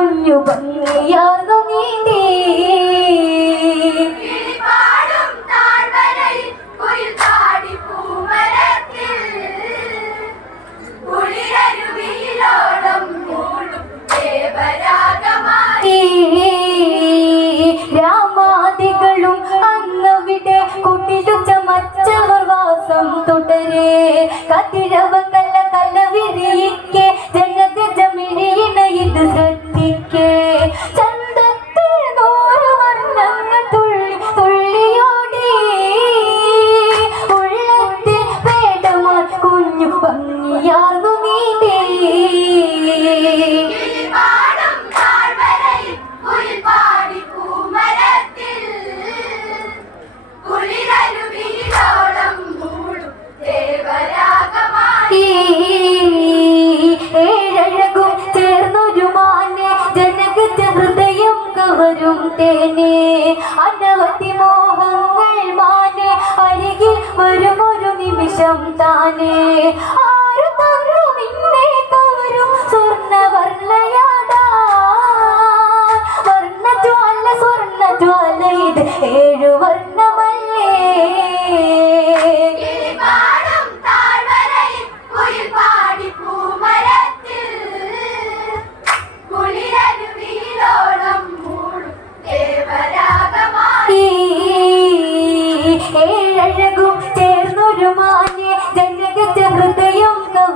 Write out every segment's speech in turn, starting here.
മുല്ലു ഭംഗിയാർന്നു നീന്തി. രാമാദികളും അന്നവിടെ കുട്ടിലു ചമച്ചവർ വാസം തുടരേ കതിരവങ്ങൾ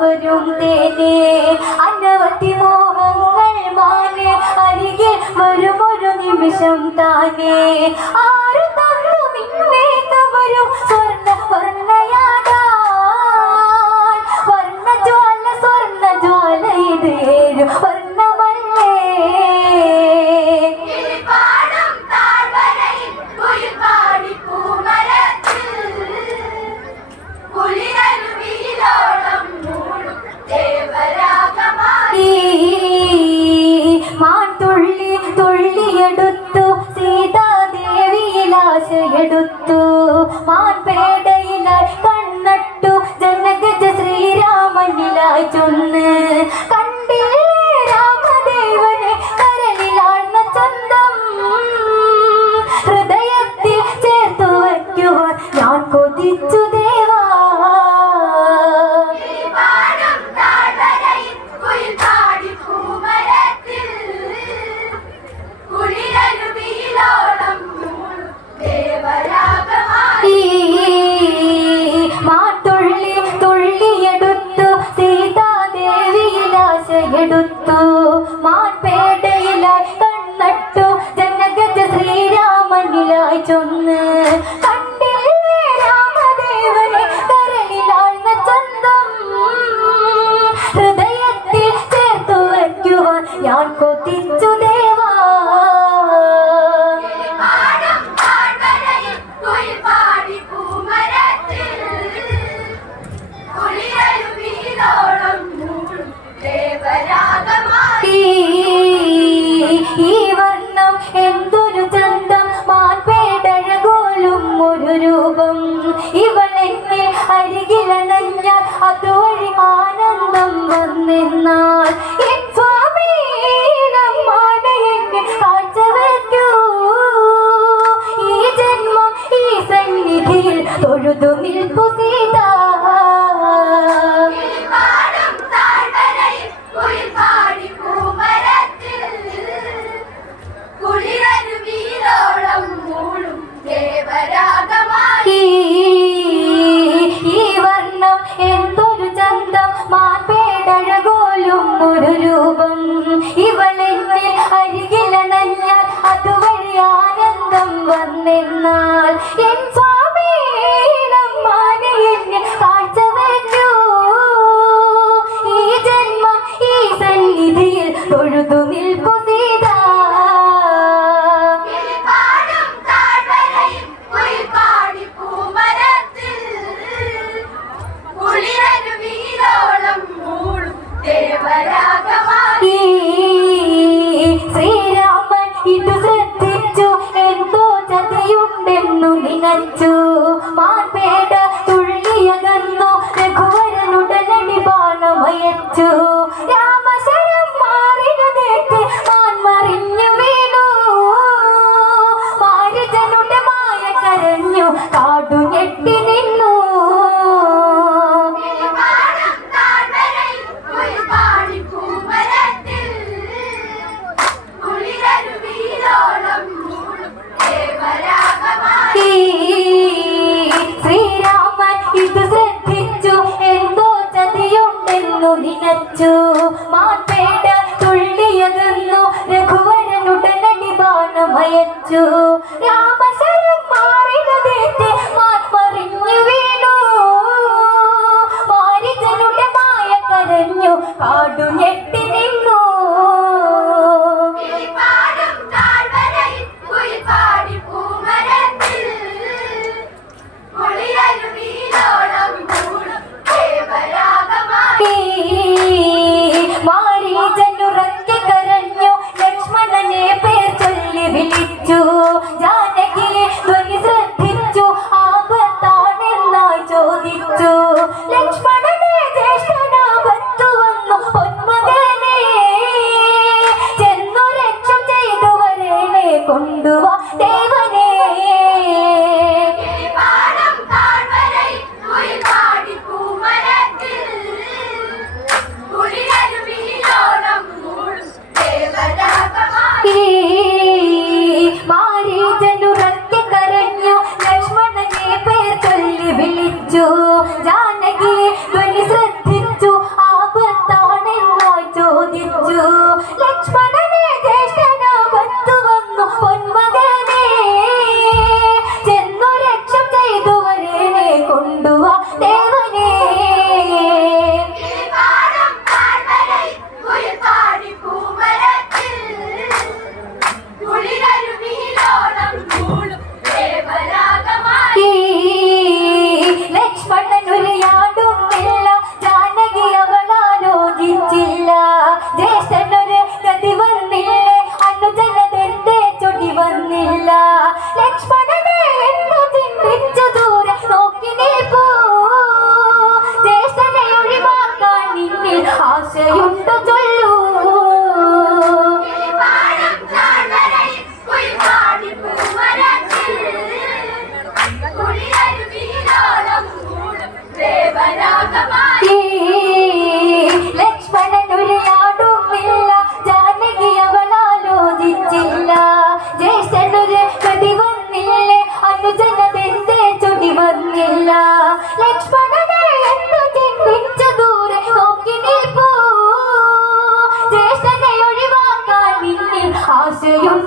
വരും തേനെ അനവധി മോഹങ്ങൾ മാനെ അരികെ വരുമൊരു നിമിഷം താനെ. ആര് തന്നു നിന്നെ കവരും സ്വർണ വർണയാടാൻ വർണ ജ്വാല സ്വർണ ജ്വാല ഇത് ഏഴു വർണമല്ലേ കൈലാസെടുത്തു മാൻപേടയിലായി കൊതിച്ചു ദേവാ. ഈ വർണം എന്തൊരു ചന്തം? മാൻപേടഴകോലും ഒരു രൂപം. ഇവളെന്നെ അരികിലണഞ്ഞാൽ അതോഴി ആനന്ദം വന്നെന്നാൽ തൊഴുതു നിൽപ്പു സീതാ നിറച്ചു പാർപ്പേട 足をやっ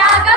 올라가